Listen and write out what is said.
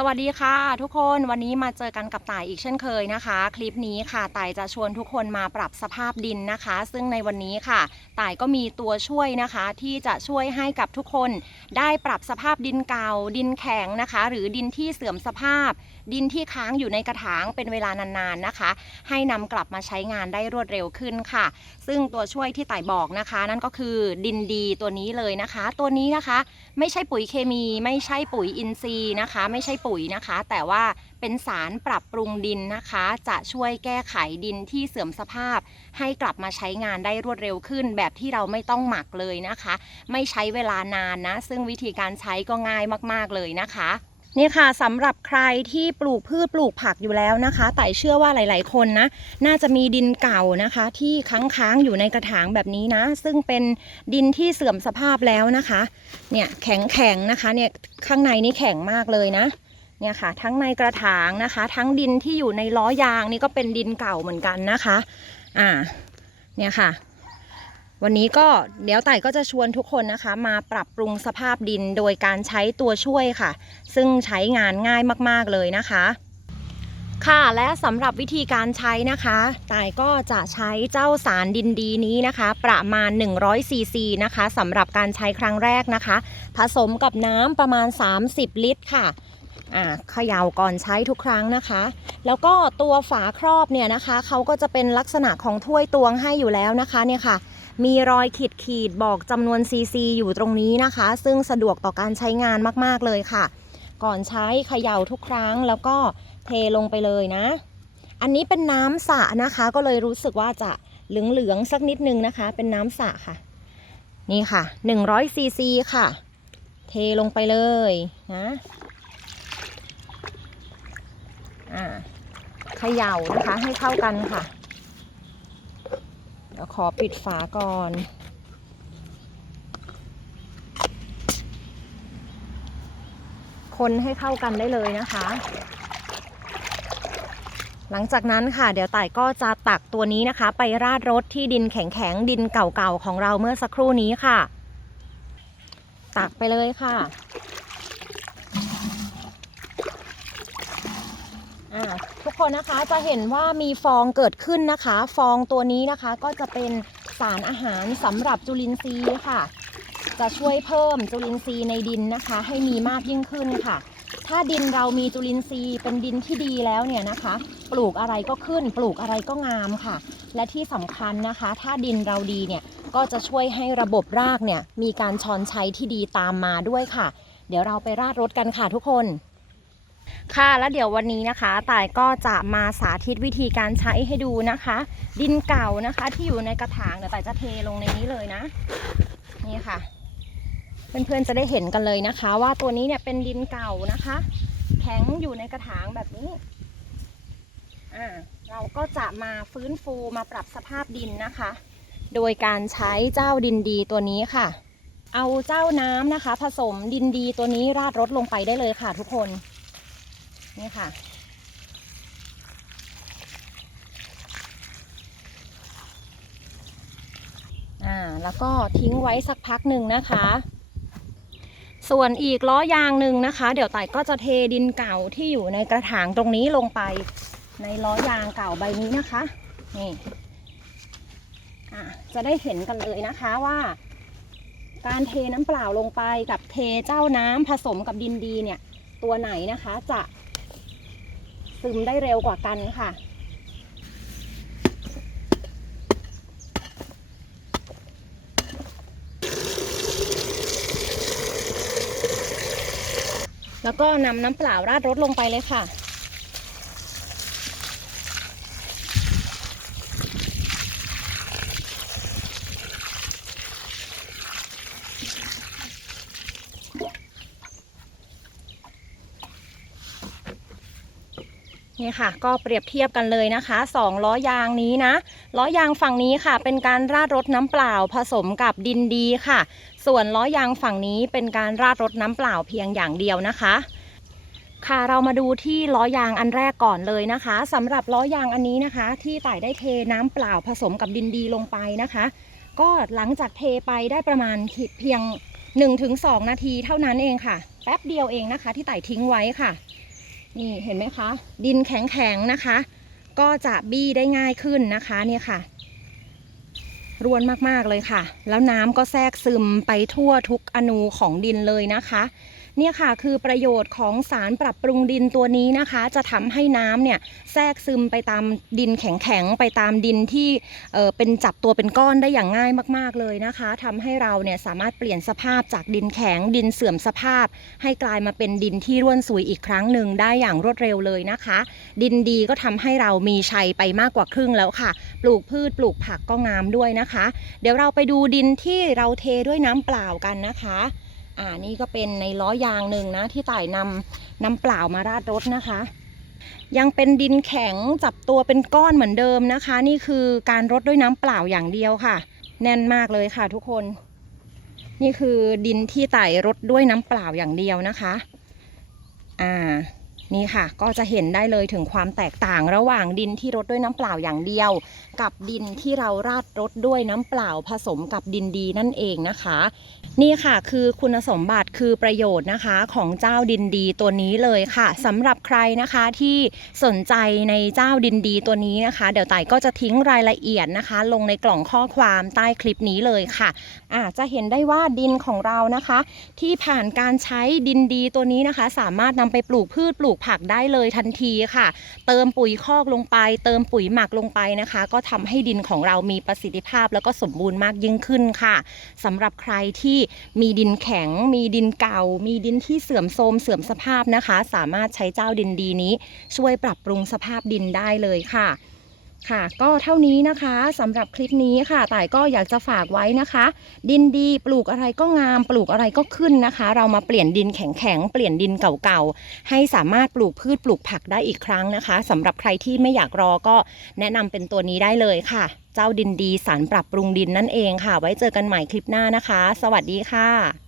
สวัสดีค่ะ ทุกคนวันนี้มาเจอกันกับต่ายอีกเช่นเคยนะคะ คลิปนี้ค่ะต่ายจะชวนทุกคนมาปรับสภาพดินนะคะ ซึ่งในวันนี้ค่ะต่ายก็มีตัวช่วยนะคะ ที่จะช่วยให้กับทุกคนได้ปรับสภาพดินเก่า ดินแข็งนะคะ หรือดินที่เสื่อมสภาพ ดินที่ค้างอยู่ในกระถางเป็นเวลานานๆนะคะ ให้นำกลับมาใช้งานได้รวดเร็วขึ้นค่ะ ซึ่งตัวช่วยที่ต่ายบอกนะคะ นั่นก็คือดินดีตัวนี้เลยนะคะ ตัวนี้นะคะ ไม่ใช่ปุ๋ยเคมี ไม่ใช่ปุ๋ยอินทรีย์นะคะ ไม่ใช่ปุ๋ยนะคะ แต่ว่าเป็นสารปรับปรุงดินนะคะ จะช่วยแก้ไขดินที่เสื่อมสภาพ ให้กลับมาใช้งานได้รวดเร็วขึ้น แบบที่เราไม่ต้องหมักเลยนะคะ ไม่ใช้เวลานานนะ ซึ่งวิธีการใช้ก็ง่ายมากๆเลยนะคะ นี่ค่ะสำหรับใครที่ปลูกพืชปลูกผักอยู่แล้วนะคะ แต่เชื่อว่าหลาย ๆ คนนะ น่าจะมีดินเก่านะคะ ที่ค้าง ๆ อยู่ในกระถางแบบนี้นะ ซึ่งเป็นดินที่เสื่อมสภาพแล้วนะคะ เนี่ยแข็งแข็งๆนะคะ เนี่ยข้างในนี่แข็งมากเลยนะ เนี่ยค่ะ ทั้งในกระถางนะคะ ทั้งดินที่อยู่ในล้อยางนี่ก็เป็นดินเก่าเหมือนกันนะคะ อ่า เนี่ยค่ะ วันนี้ก็เดี๋ยวไต่ก็จะชวนทุกคนนะคะ มาปรับปรุงสภาพดินโดยการใช้ตัวช่วยค่ะ ซึ่งใช้งานง่ายมากๆเลยนะคะ ค่ะและสำหรับวิธีการใช้นะคะต่ายก็จะใช้เจ้าสารดินดีนี้นะคะ ประมาณ 100ซีซีนะคะสำหรับการใช้ครั้งแรกนะคะ ผสมกับน้ำประมาณ 30 ลิตรค่ะเขย่าก่อนใช้ทุกครั้งนะคะ แล้วก็ตัวฝาครอบเนี่ยนะคะเขาก็จะเป็นลักษณะของถ้วยตวงให้อยู่แล้วนะคะเนี่ยค่ะ มีรอยขีดขีดบอกจำนวนซีซีอยู่ตรงนี้นะคะ ซึ่งสะดวกต่อการใช้งานมากๆเลยค่ะ ก่อนใช้เขย่าทุกครั้งแล้วก็เทลงไปเลยนะ อันนี้เป็นน้ำสระนะคะ ก็เลยรู้สึกว่าจะเหลืองๆสักนิดนึงนะคะ เป็นน้ำสระค่ะ นี่ค่ะ100ซีซีค่ะ เทลงไปเลยนะอ่าเขย่านะคะให้เข้ากันค่ะ อปิดฝาก่อน คนให้เข้ากันได้เลยนะคะ หลังจากนั้นค่ะ เดี๋ยวต่ายก็จะตักตัวนี้นะคะ ไปราดรถที่ดินแข็งๆ ดินเก่าๆ ของเราเมื่อสักครู่นี้ค่ะ ตักไปเลยค่ะอ่า ทุกคนนะคะจะเห็นว่ามีฟองเกิดขึ้นนะคะ ฟองตัวนี้นะคะก็จะเป็นสารอาหารสำหรับจุลินทรีย์ค่ะ จะช่วยเพิ่มจุลินทรีย์ในดินนะคะ ให้มีมากยิ่งขึ้นค่ะ ถ้าดินเรามีจุลินทรีย์เป็นดินที่ดีแล้วเนี่ยนะคะ ปลูกอะไรก็ขึ้น ปลูกอะไรก็งามค่ะ และที่สำคัญนะคะ ถ้าดินเราดีเนี่ยก็จะช่วยให้ระบบรากเนี่ยมีการชอนชัยที่ดีตามมาด้วยค่ะ เดี๋ยวเราไปราดรถกันค่ะทุกคน ค่ะแล้วเดี๋ยววันนี้นะคะต่ายก็จะมาสาธิตวิธีการใช้ให้ดูนะคะ ดินเก่านะคะที่อยู่ในกระถางเดี๋ยวต่ายจะเทลงในนี้เลยนะ นี่ค่ะ เพื่อนๆจะได้เห็นกันเลยนะคะ ว่าตัวนี้เนี่ยเป็นดินเก่านะคะ แข็งอยู่ในกระถางแบบนี้อ่าเราก็จะมาฟื้นฟูมาปรับสภาพดินนะคะ โดยการใช้เจ้าดินดีตัวนี้ค่ะ เอาเจ้าน้ำนะคะ ผสมดินดีตัวนี้ราดรถลงไปได้เลยค่ะทุกคน นี่ค่ะ อ่า แล้วก็ทิ้งไว้สักพักหนึ่งนะคะ ส่วนอีกล้อยางหนึ่งนะคะ เดี๋ยวไต่ก็จะเทดินเก่าที่อยู่ในกระถางตรงนี้ลงไปในล้อยางเก่าใบนี้นะคะ นี่อะจะได้เห็นกันเลยนะคะว่า การเทน้ำเปล่าลงไปกับเทเจ้าน้ำผสมกับดินดีเนี่ย ตัวไหนนะคะจะ ซึมได้เร็วกว่ากันค่ะแล้วก็นำน้ำเปล่าราดรถลงไปเลยค่ะ นี่ค่ะ ก็เปรียบเทียบกันเลยนะคะสองล้อยางนี้นะล้อยางฝั่งนี้ค่ะ เป็นการราดรดน้ำเปล่าผสมกับดินดีค่ะ ส่วนล้อยางฝั่งนี้เป็นการราดรดน้ำเปล่าเพียงอย่างเดียวนะคะ ค่ะเรามาดูที่ล้อยางอันแรกก่อนเลยนะคะสำหรับล้อยางอันนี้นะคะ ที่ต่ายได้เทน้ำเปล่าผสมกับดินดีลงไปนะคะ ก็หลังจากเทไปได้ประมาณเพียง 1-2 นาทีเท่านั้นเองค่ะ แป๊บเดียวเองนะคะ ที่ต่ายทิ้งไว้ค่ะ นี่เห็นไหมคะ ดินแข็งๆนะคะ ก็จะบี้ได้ง่ายขึ้นนะคะเนี่ยค่ะ รวนมากๆเลยค่ะ แล้วน้ำก็แทรกซึมไปทั่วทุกอนูของดินเลยนะคะ เนี่ยค่ะคือประโยชน์ของสารปรับปรุงดินตัวนี้นะคะ จะทำให้น้ำเนี่ยแทรกซึมไปตามดินแข็งๆไปตามดินที่เเป็นจับตัวเป็นก้อนได้อย่างง่ายมากๆเลยนะคะทำให้เราเนี่ยสามารถเปลี่ยนสภาพจากดินแข็งดินเสื่อมสภาพ ให้กลายมาเป็นดินที่ร่วนซุยอีกครั้งหนึ่งได้อย่างรวดเร็วเลยนะคะ ดินดีก็ทำให้เรามีชัยไปมากกว่าครึ่งแล้วค่ะ ปลูกพืชปลูกผักก็งามด้วยนะคะเดี๋ยวเราไปดูดินที่เราเทด้วยน้ำเปล่ากันนะคะอ่านี่ก็เป็นในล้อยางหนึ่งนะที่ต่ายนำน้ำเปล่ามาราดรถนะคะ ยังเป็นดินแข็งจับตัวเป็นก้อนเหมือนเดิมนะคะ นี่คือการรดด้วยน้ำเปล่าอย่างเดียวค่ะ แน่นมากเลยค่ะทุกคน นี่คือดินที่ไต่รดด้วยน้ำเปล่าอย่างเดียวนะคะ อ่า นี่ค่ะ ก็จะเห็นได้เลยถึงความแตกต่างระหว่างดินที่รดด้วยน้ำเปล่าอย่างเดียว กับดินที่เราราดรดด้วยน้ำเปล่าผสมกับดินดีนั่นเองนะคะ นี่ค่ะคือคุณสมบัติคือประโยชน์นะคะของเจ้าดินดีตัวนี้เลยค่ะสำหรับใครนะคะที่สนใจในเจ้าดินดีตัวนี้นะคะ เดี๋ยวไต่ก็จะทิ้งรายละเอียดนะคะ ลงในกล่องข้อความใต้คลิปนี้เลยค่ะอาจะเห็นได้ว่าดินของเรานะคะ ที่ผ่านการใช้ดินดีตัวนี้นะคะ สามารถนำไปปลูกพืชปลูกผักได้เลยทันทีค่ะ เติมปุ๋ยคอกลงไป เติมปุ๋ยหมักลงไปนะคะ ก็ทำให้ดินของเรามีประสิทธิภาพแล้วก็สมบูรณ์มากยิ่งขึ้นค่ะสำหรับใครที่มีดินแข็ง มีดินเก่า มีดินที่เสื่อมโทรมเสื่อมสภาพนะคะ สามารถใช้เจ้าดินดีนี้ ช่วยปรับปรุงสภาพดินได้เลยค่ะ ค่ะก็เท่านี้นะคะสำหรับคลิปนี้ค่ะต่ายก็อยากจะฝากไว้นะคะ ดินดีปลูกอะไรก็งาม ปลูกอะไรก็ขึ้นนะคะ เรามาเปลี่ยนดินแข็งๆเปลี่ยนดินเก่าๆให้สามารถปลูกพืชปลูกผักได้อีกครั้งนะคะสำหรับใครที่ไม่อยากรอก็แนะนำเป็นตัวนี้ได้เลยค่ะ เจ้าดินดีสารปรับปรุงดินนั่นเองค่ะ ไว้เจอกันใหม่คลิปหน้านะคะ สวัสดีค่ะ